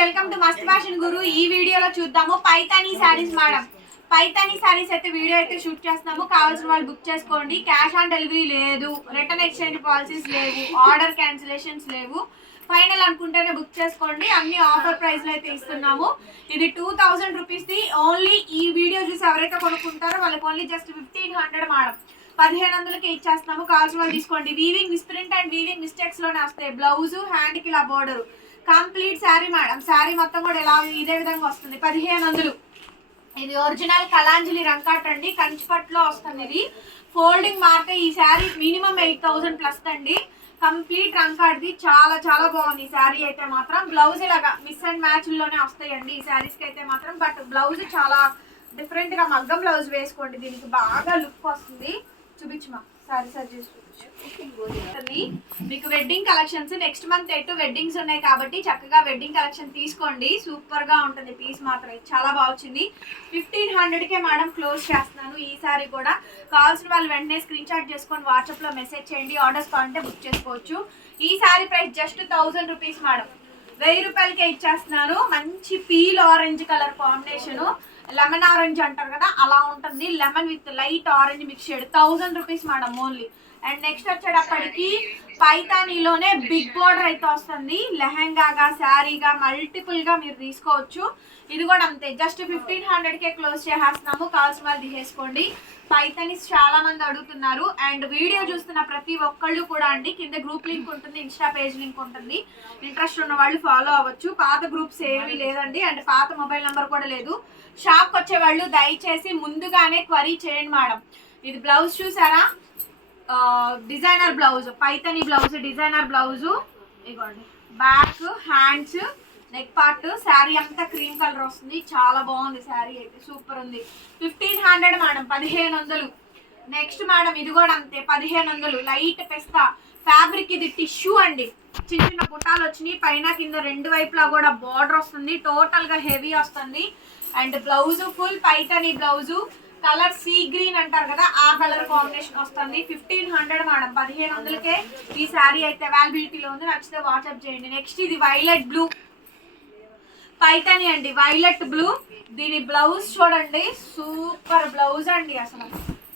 Welcome to Mast fashion Guru ఈ వీడియోలో చూద్దాము. పైతానీ శారీస్ మేడం పైతానీ శారీస్ అయితే వీడియో అయితే షూట్ చేస్తున్నాము. కావాల్సిన వాళ్ళు బుక్ చేసుకోండి. క్యాష్ ఆన్ డెలివరీ లేదు. రిటర్న్ ఎక్స్చేంజ్ పాలసీస్ లేవు. ఆర్డర్ క్యాన్సిలేషన్స్ లేవు. ఫైనల్ అనుకుంటేనే బుక్ చేసుకోండి. అన్ని ఆఫర్ ప్రైస్లో అయితే ఇస్తున్నాము. ఇది two thousand rupees the. Only ఈ వీడియో చూసి ఎవరైతే కొనుక్కుంటారో వాళ్ళకి only just fifteen hundred madam పదిహేను వందలకి ఇచ్చేస్తున్నాము. కావాల్సిన వాళ్ళు తీసుకోండి. వీవింగ్ మిస్ప్రింట్ అండ్ వీవింగ్ మిస్టేక్స్లోనే వస్తాయి. బ్లౌజ్ హ్యాండ్కి ఇలా border complete sari madam sari మొత్తం కూడా ఇలా ఇదే విధంగా వస్తుంది. పదిహేను వందలు. ఇది ఒరిజినల్ కలాంజలి రంకాట్ అండి. కంచిపట్లో వస్తుంది ఇది. ఫోల్డింగ్ మారితే ఈ sari minimum eight thousand plus అండి. కంప్లీట్ రంకాట్ది. చాలా చాలా బాగుంది. ఈ శారీ అయితే మాత్రం బ్లౌజ్ ఇలాగా మిస్ అండ్ మ్యాచ్ల్లోనే వస్తాయండి. ఈ శారీస్కి అయితే మాత్రం. బట్ బ్లౌజ్ చాలా డిఫరెంట్గా మగ్గం బ్లౌజ్ వేసుకోండి. దీనికి బాగా లుక్ వస్తుంది. చూపించమా సారీ సజెస్ట్ మీకు వెడ్డింగ్ కలెక్షన్స్ నెక్స్ట్ మంత్ ఎటు వెడ్డింగ్స్ ఉన్నాయి కాబట్టి చక్కగా వెడ్డింగ్ కలెక్షన్ తీసుకోండి. సూపర్గా ఉంటుంది పీస్ మాత్రం. చాలా బాగా వచ్చింది. ఫిఫ్టీన్ హండ్రెడ్ కే మేడం క్లోజ్ చేస్తున్నాను. ఈ కూడా కావాల్సిన వాళ్ళు వెంటనే స్క్రీన్ షాట్ చేసుకొని వాట్సాప్లో మెసేజ్ చేయండి. ఆర్డర్స్ కావాలంటే బుక్ చేసుకోవచ్చు. ఈ sari price just thousand rupees madam వెయ్యి రూపాయలకే ఇచ్చేస్తున్నాను. మంచి peel orange colour combination lemon orange అంటారు కదా అలా ఉంటుంది. Lemon with light orange mix shade thousand rupees madam only and next వచ్చేటప్పటికి పైతానీలోనే బిగ్ బోర్డర్ అయితే వస్తుంది. లెహంగాగా శారీగా మల్టిపుల్గా మీరు తీసుకోవచ్చు. ఇది కూడా అంతే. జస్ట్ ఫిఫ్టీన్ హండ్రెడ్కే క్లోజ్ చేసేస్తున్నాము. కావాల్సిన వాళ్ళు తీసేసుకోండి. పైతనీస్ చాలా మంది అడుగుతున్నారు. అండ్ వీడియో చూస్తున్న ప్రతి ఒక్కళ్ళు కూడా అండి కింద గ్రూప్ లింక్ ఉంటుంది ఇన్స్టా పేజ్ లింక్ ఉంటుంది. ఇంట్రెస్ట్ ఉన్న వాళ్ళు ఫాలో అవ్వచ్చు. పాత గ్రూప్స్ ఏమీ లేదండి అండ్ పాత మొబైల్ నెంబర్ కూడా లేదు. షాప్కి వచ్చే వాళ్ళు దయచేసి ముందుగానే క్వరీ చేయండి మేడం. ఇది బ్లౌజ్ చూసారా? Designer blouse Paithani blouse designer blouse. ఇగోండి. Back hands neck part. Sari అంతా క్రీమ్ కలర్ వస్తుంది. చాలా బాగుంది శారీ అయితే. సూపర్ ఉంది. ఫిఫ్టీన్ హండ్రెడ్ మేడం పదిహేను వందలు. నెక్స్ట్ మేడం ఇది కూడా అంతే. పదిహేను వందలు. లైట్ పెస్తా. ఫ్యాబ్రిక్ ఇది టిష్యూ అండి. చిన్న చిన్న బుట్టాలు వచ్చినాయి. పైన కింద రెండు వైపులా కూడా బార్డర్ వస్తుంది. టోటల్గా హెవీ వస్తుంది. And blouse full Paithani blouse. Colour sea green అంటారు కదా ఆ కలర్ కాంబినేషన్ వస్తుంది. ఫిఫ్టీన్ హండ్రెడ్ మేడం పదిహేను వందలకే ఈ శారీ అయితే అవైలబిలిటీలో ఉంది. నచ్చితే వాట్సాప్ చేయండి. నెక్స్ట్ ఇది వైలెట్ బ్లూ. పైతాని అండి వైలెట్ బ్లూ. దీని బ్లౌజ్ చూడండి సూపర్ బ్లౌజ్ అండి అసలు.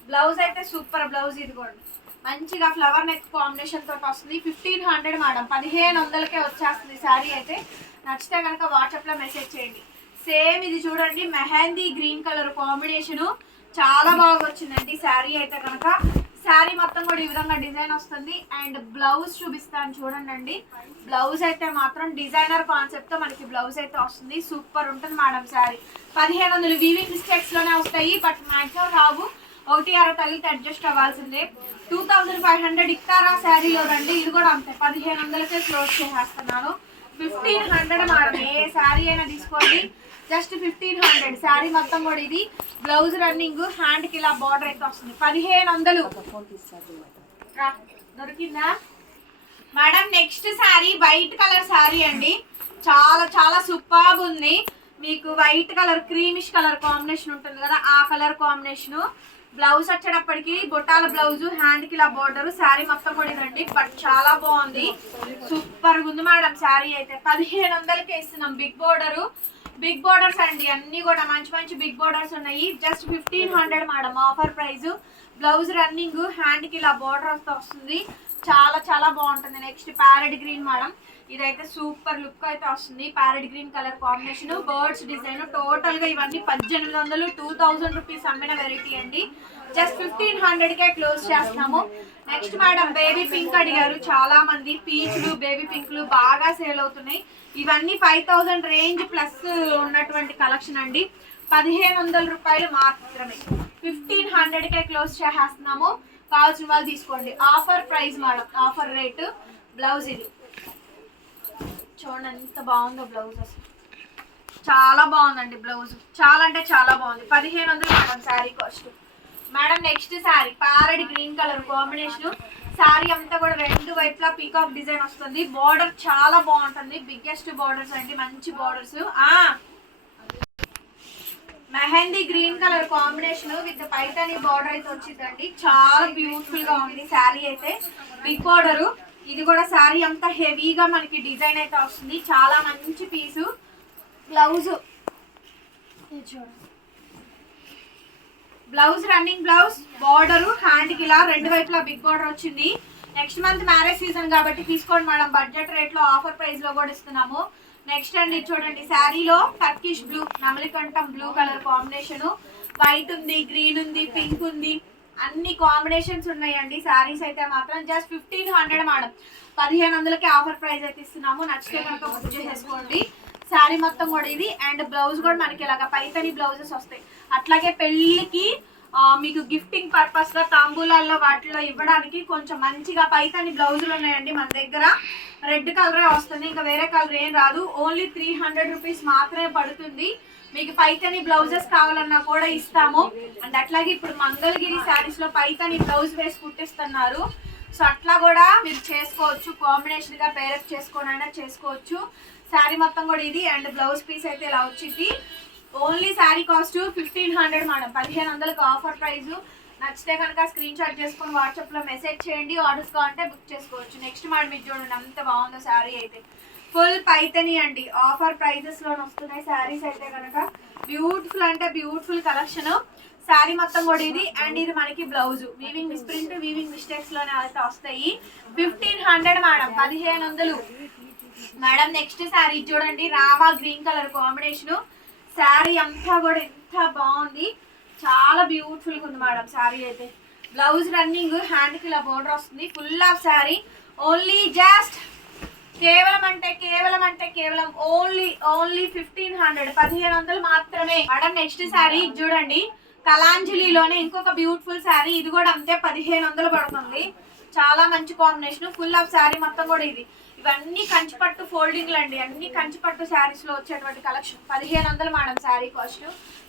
బ్లౌజ్ అయితే సూపర్ బ్లౌజ్ ఇది కూడా. మంచిగా ఫ్లవర్ నెక్ కాంబినేషన్ తోటి వస్తుంది. ఫిఫ్టీన్ హండ్రెడ్ మేడం పదిహేను వందలకే వచ్చేస్తుంది శారీ అయితే. నచ్చితే కనుక వాట్సాప్లో మెసేజ్ చేయండి. సేమ్ ఇది చూడండి మెహందీ గ్రీన్ కలర్ కాంబినేషన్ చాలా బాగా వచ్చిందండి శారీ అయితే కనుక శారీ మొత్తం కూడా ఈ విధంగా డిజైన్ వస్తుంది. అండ్ బ్లౌజ్ చూపిస్తాను చూడండి బ్లౌజ్ అయితే మాత్రం డిజైనర్ కాన్సెప్ట్తో మనకి బ్లౌజ్ అయితే వస్తుంది. సూపర్ ఉంటుంది మేడం శారీ. పదిహేను వందలు వీవింగ్ మిస్టేక్స్లోనే వస్తాయి బట్ మాక్సిమం రావు. ఒకటి అర తగిలితే అడ్జస్ట్ అవ్వాల్సిందే. టూ థౌజండ్ ఫైవ్ హండ్రెడ్ ఇక్కారా శారీలో రండి ఇది కూడా అంతే. పదిహేను వందలకే క్లోజ్ చేసేస్తున్నాను. ఫిఫ్టీన్ హండ్రెడ్ మేడం ఏ శారీ అయినా తీసుకోండి. Just fifteen hundred. శారీ మొత్తం కూడా ఇది. బ్లౌజ్ రన్నింగ్ హ్యాండ్కి ఇలా బార్డర్ అయితే వస్తుంది. పదిహేను వందలు. దొరికిందా? Madam next sari white colour sari అండి. చాలా చాలా సూపర్ ఉంది. మీకు white colour creamish colour combination ఉంటుంది కదా ఆ కలర్ కాంబినేషన్ బ్లౌజ్ వచ్చేటప్పటికి బొట్టాల బ్లౌజ్ హ్యాండ్కి ఇలా బార్డర్ శారీ మొత్తం కూడా ఇదండి. బట్ చాలా బాగుంది. సూపర్ ఉంది మేడం శారీ అయితే. పదిహేను వందలకి ఇస్తున్నాం. బిగ్ బోర్డర్ బిగ్ బోర్డర్స్ అండి అన్ని కూడా మంచి మంచి బిగ్ బోర్డర్స్ ఉన్నాయి. Just fifteen hundred madam offer price blouse running హ్యాండ్కి ఇలా బార్డర్ వస్తుంది. చాలా చాలా బాగుంటుంది. నెక్స్ట్ ప్యారెడ్ గ్రీన్ మేడం ఇదైతే సూపర్ లుక్ అయితే వస్తుంది. Parrot green colour combination birds design టోటల్గా ఇవన్నీ పద్దెనిమిది వందలు టూ థౌజండ్ రూపీస్ అమ్మిన వెరైటీ అండి. జస్ట్ ఫిఫ్టీన్ హండ్రెడ్ కే క్లోజ్ చేస్తున్నాము. నెక్స్ట్ మేడం బేబీ పింక్ అడిగారు. చాలా మంది పీచ్లు బేబీ పింక్లు బాగా సేల్ అవుతున్నాయి. ఇవన్నీ ఫైవ్ థౌజండ్ రేంజ్ ప్లస్ ఉన్నటువంటి కలెక్షన్ అండి. పదిహేను వందల రూపాయలు మాత్రమే. ఫిఫ్టీన్ హండ్రెడ్ కే క్లోజ్ చేసేస్తున్నాము. కావాల్సిన వాళ్ళు తీసుకోండి. Offer price madam offer rate blouse ఇది. చూడండి ఎంత బాగుందో బ్లౌజ్ అసలు. చాలా బాగుందండి బ్లౌజ్. చాలా అంటే చాలా బాగుంది. పదిహేను వందలు madam sari cost. Madam next sari parrot green colour combination sari అంతా కూడా రెండు వైపులా పీకాక్ డిజైన్ వస్తుంది. బార్డర్ చాలా బాగుంటుంది. బిగ్గెస్ట్ బార్డర్స్ అండి మంచి బార్డర్స్ ఆ! Mehndi green colour combination with Paithani border అయితే వచ్చిందండి. చాలా బ్యూటిఫుల్గా ఉంది శారీ అయితే. బిగ్ బార్డర్ ఇది కూడా శారీ అంతా హెవీగా మనకి డిజైన్ అయితే వస్తుంది. చాలా మంచి పీసు బ్లౌజ్ చూడండి బ్లౌజ్ రన్నింగ్ బ్లౌజ్ బార్డర్ హ్యాండ్కి ఇలా రెండు వైపులా బిగ్ బార్డర్ వచ్చింది. నెక్స్ట్ మంత్ మ్యారేజ్ సీజన్ కాబట్టి తీసుకోండి మేడం. బడ్జెట్ రేట్లో ఆఫర్ ప్రైస్లో కూడా ఇస్తున్నాము. నెక్స్ట్ అండి చూడండి శారీలో టర్కిష్ బ్లూ నమలికంఠం బ్లూ కలర్ కాంబినేషన్ వైట్ ఉంది గ్రీన్ ఉంది పింక్ ఉంది. అన్ని కాంబినేషన్స్ ఉన్నాయండి. శారీస్ అయితే మాత్రం జస్ట్ ఫిఫ్టీన్ హండ్రెడ్ మేడం. పదిహేను వందలకి ఆఫర్ ప్రైస్ అయితే ఇస్తున్నాము. నచ్చితే కనుక బుక్ చేసేసుకోండి శారీ మొత్తం కూడా ఇది. అండ్ బ్లౌజ్ కూడా మనకి ఇలాగ పైతని బ్లౌజెస్ వస్తాయి. అట్లాగే పెళ్ళికి మీకు గిఫ్టింగ్ పర్పస్గా తాంబూలాల్లో వాటిలో ఇవ్వడానికి కొంచెం మంచిగా పైతని బ్లౌజులు ఉన్నాయండి మన దగ్గర. రెడ్ కలరే వస్తుంది ఇంకా వేరే కలర్ ఏం రాదు. ఓన్లీ త్రీ హండ్రెడ్ రూపీస్ మాత్రమే పడుతుంది. మీకు పైతని బ్లౌజెస్ కావాలన్నా కూడా ఇస్తాము. అండ్ అట్లాగే ఇప్పుడు మంగళగిరి శారీస్లో పైతని బ్లౌజ్ వేసి కుట్టిస్తున్నారు. సో అట్లా కూడా మీరు చేసుకోవచ్చు. కాంబినేషన్గా పేరప్ చేసుకోనైనా చేసుకోవచ్చు. శారీ మొత్తం కూడా ఇది అండ్ బ్లౌజ్ పీస్ అయితే ఇలా వచ్చింది only sari cost fifteen hundred madam. పదిహేను వందలకు ఆఫర్ ప్రైస్. నచ్చితే కనుక స్క్రీన్ షాట్ చేసుకొని వాట్సాప్లో మెసేజ్ చేయండి. ఆర్డర్స్ కావాలంటే బుక్ చేసుకోవచ్చు. నెక్స్ట్ మేడం మీరు చూడండి. అంత బాగుందో శారీ అయితే. ఫుల్ పైతని అండి. ఆఫర్ ప్రైజెస్లోనే వస్తున్నాయి శారీస్ అయితే కనుక. బ్యూటిఫుల్ అంటే బ్యూటిఫుల్ కలెక్షన్ శారీ మొత్తం కూడా ఇది. అండ్ ఇది మనకి బ్లౌజ్ వీవింగ్ మిస్ప్రింట్ వీవింగ్ మిస్టేక్స్లోనే అయితే వస్తాయి. Fifteen hundred madam. పదిహేను వందలు. మేడం నెక్స్ట్ శారీ చూడండి Rama green colour combination sari అంతా కూడా ఎంత బాగుంది. చాలా బ్యూటిఫుల్గా ఉంది మేడం శారీ అయితే. బ్లౌజ్ రన్నింగ్ హ్యాండ్కి ఇలా బోర్డర్ వస్తుంది. Full of sari only just కేవలం అంటే కేవలం అంటే కేవలం ఓన్లీ ఓన్లీ ఫిఫ్టీన్ హండ్రెడ్ పదిహేను వందలు మాత్రమే. మేడం నెక్స్ట్ శారీ చూడండి. కలాంజలిలోనే ఇంకొక బ్యూటిఫుల్ శారీ ఇది కూడా అంతే పదిహేను వందలు పడుతుంది. చాలా మంచి కాంబినేషన్ ఫుల్ ఆఫ్ శారీ మొత్తం కూడా ఇది. ఇవన్నీ కంచిపట్టు ఫోల్డింగ్లు అండి. అన్ని కంచిపట్టు శారీస్లో వచ్చేటువంటి కలెక్షన్ పదిహేను వందలు మేడం శారీ కాస్ట్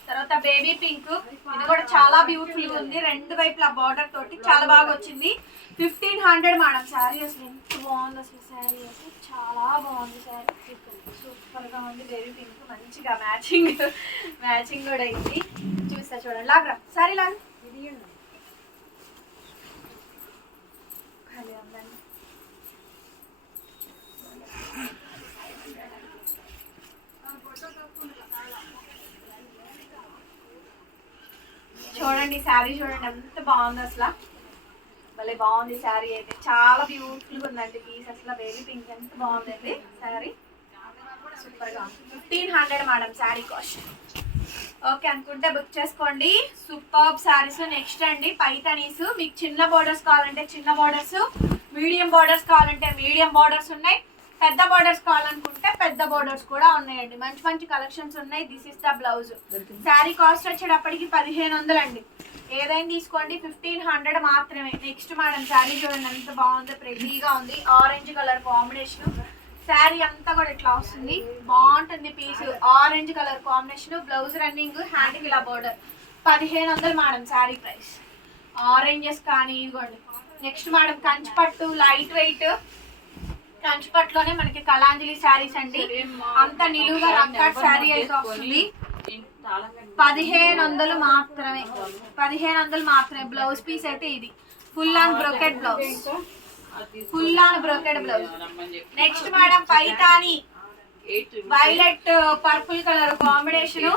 తర్వాత బేబీ పింక్ ఇది కూడా చాలా బ్యూటిఫుల్గా ఉంది. రెండు వైపులా బార్డర్ తోటి చాలా బాగా వచ్చింది. ఫిఫ్టీన్ హండ్రెడ్ మేడం శారీ అసలు ఎంత బాగుంది అసలు శారీ అయితే చాలా బాగుంది శారీ సూపర్గా ఉంది. బేబీ పింక్ మంచిగా మ్యాచింగ్ మ్యాచింగ్ కూడా అయింది. చూస్తా చూడండి. లాగ్రా. సారీ లాగ్ ఖాళీ ఉందండి చూడండి శారీ చూడండి ఎంత బాగుంది అసలు. భలే బాగుంది శారీ అయితే. చాలా బ్యూటిఫుల్గా ఉందండి పీస్ అసలు. బేబీ పింక్ ఎంత బాగుందండి శారీ. సూపర్గా fifteen hundred madam sari cost okay అనుకుంటే బుక్ చేసుకోండి. సూపర్ శారీస్ నెక్స్ట్ అండి పైతనీస్ మీకు చిన్న బోర్డర్స్ కావాలంటే చిన్న బోర్డర్స్ మీడియం బోర్డర్స్ కావాలంటే మీడియం బోర్డర్స్ ఉన్నాయి. పెద్ద బోర్డర్స్ కావాలనుకుంటే పెద్ద బోర్డర్స్ కూడా ఉన్నాయండి. మంచి మంచి కలెక్షన్స్ ఉన్నాయి. This is the blouse sari cost వచ్చేటప్పటికి పదిహేను వందలు అండి ఏదైనా తీసుకోండి ఫిఫ్టీన్ హండ్రెడ్ మాత్రమే. నెక్స్ట్ మేడం శారీ చూడండి ఎంత బాగుందో ప్రెజీగా ఉంది. ఆరెంజ్ కలర్ కాంబినేషన్ శారీ అంతా కూడా ఇట్లా వస్తుంది. బాగుంటుంది piece orange colour combination blouse running hand ఇలా బోర్డర్ పదిహేను వందలు మేడం శారీ ప్రైస్ ఆరెంజెస్ కానీ ఇవ్వండి. Next madam Kanchipattu light weight కంచిపట్టులోనే మనకి కలాంజలి శారీస్ అండి. అంత నిలువుగా రంకాట్ శారీ అయితే వస్తుంది. పదిహేను వందలు మాత్రమే. పదిహేను వందలు మాత్రమే. బ్లౌజ్ పీస్ అయితే ఇది. Full and brocade blouse full on brocade blouse next madam Paithani violet purple colour combination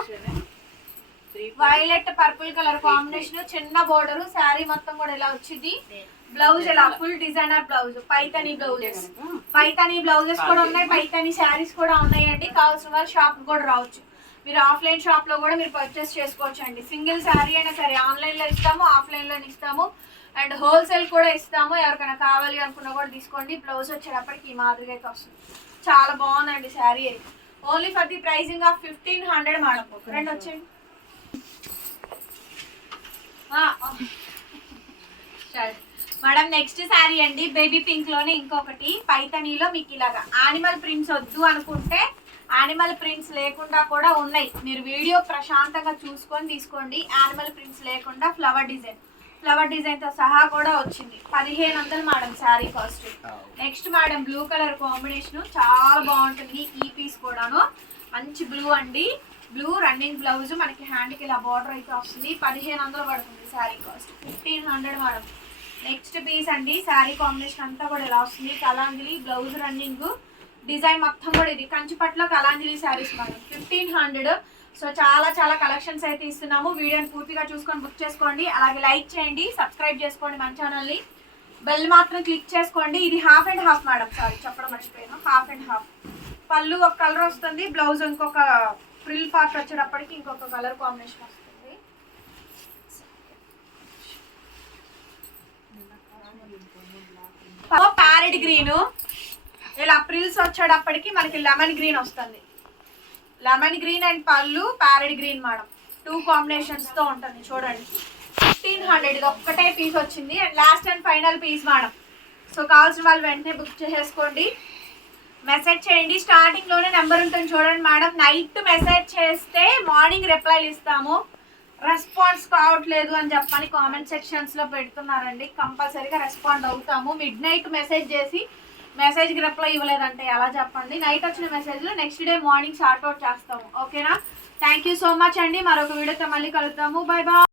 violet purple colour combination చిన్న బోర్డర్ శారీ మొత్తం కూడా ఇలా వచ్చింది. బ్లౌజ్ ఇలా full designer blouse Paithani blouses Paithani blouses కూడా ఉన్నాయి. పైతని శారీస్ కూడా ఉన్నాయండి. కావాల్సిన వాళ్ళు షాప్ కూడా రావచ్చు. మీరు ఆఫ్లైన్ షాప్లో కూడా మీరు పర్చేస్ చేసుకోవచ్చు అండి సింగిల్ శారీ అయినా సరే ఆన్లైన్లో ఇస్తాము ఆఫ్లైన్లో ఇస్తాము. అండ్ హోల్సేల్ కూడా ఇస్తాము. ఎవరికైనా కావాలి అనుకున్నా కూడా తీసుకోండి. బ్లౌజ్ వచ్చేటప్పటికి ఈ మాదిరిగా అయితే వస్తుంది. చాలా బాగుందండి శారీ అయితే. Only for the pricing of fifteen hundred madam రెండు వచ్చేయండి. మేడం నెక్స్ట్ శారీ అండి. బేబీ పింక్లోనే ఇంకొకటి. పైతనీలో మీకు ఇలాగా యానిమల్ ప్రింట్స్ వద్దు అనుకుంటే యానిమల్ ప్రింట్స్ లేకుండా కూడా ఉన్నాయి. మీరు వీడియో ప్రశాంతంగా చూసుకొని తీసుకోండి. యానిమల్ ప్రింట్స్ లేకుండా ఫ్లవర్ డిజైన్ ఫ్లవర్ డిజైన్తో సహా కూడా వచ్చింది. పదిహేను వందలు madam sari cost next madam blue colour combination చాలా బాగుంటుంది ఈ పీస్ కూడాను. మంచి బ్లూ అండి. బ్లూ రన్నింగ్ బ్లౌజ్ మనకి హ్యాండ్కి ఇలా బార్డర్ అయితే వస్తుంది. పదిహేను వందలు పడుతుంది sari cost fifteen hundred madam. Next piece అండి. శారీ కాంబినేషన్ అంతా కూడా ఇలా వస్తుంది. కలాంగిలి బ్లౌజ్ రన్నింగ్ డిజైన్ మొత్తం కూడా ఇది. కంచిపట్లో Kalanjali sarees madam. Fifteen hundred so చాలా చాలా కలెక్షన్స్ అయితే ఇస్తున్నాము. వీడియోని పూర్తిగా చూసుకొని బుక్ చేసుకోండి. అలాగే లైక్ చేయండి. సబ్స్క్రైబ్ చేసుకోండి మన ఛానల్ని బెల్ మాత్రం క్లిక్ చేసుకోండి. ఇది half and half madam sorry చెప్పడం మర్చిపోయాను. హాఫ్ అండ్ హాఫ్ పళ్ళు ఒక కలర్ వస్తుంది బ్లౌజ్ ఇంకొక ఫ్రిల్ పార్ట్ వచ్చేటప్పటికి ఇంకొక కలర్ కాంబినేషన్ వస్తుంది. ప్యారెట్ గ్రీన్ ఇలా ప్రిల్స్ వచ్చేటప్పటికి మనకి లెమన్ గ్రీన్ వస్తుంది. Lemon green and pallu parrot green madam. Two కాంబినేషన్స్తో ఉంటుంది చూడండి. ఫిఫ్టీన్ హండ్రెడ్ ఇది ఒక్కటే పీస్ వచ్చింది. And last and final piece madam. So కావాల్సిన వాళ్ళు వెంటనే బుక్ చేసేసుకోండి. మెసేజ్ చేయండి. స్టార్టింగ్లోనే నెంబర్ ఉంటుంది చూడండి మేడం. నైట్ మెసేజ్ చేస్తే మార్నింగ్ రిప్లైలు ఇస్తాము. రెస్పాన్స్ కావట్లేదు అని చెప్పని కామెంట్ సెక్షన్స్లో పెడుతున్నారండి. కంపల్సరీగా రెస్పాండ్ అవుతాము. మిడ్ నైట్ మెసేజ్ చేసి మెసేజ్ రిప్లై ఇవ్వలేదంటే ఎలా చెప్పండి? నైట్ వచ్చిన మెసేజ్లు నెక్స్ట్ డే మార్నింగ్ షార్ట్అవుట్ చేస్తాము. ఓకేనా థ్యాంక్ యూ సో మచ్ అండి. మరొక వీడియోతో మళ్ళీ కలుద్దాము. Bye bye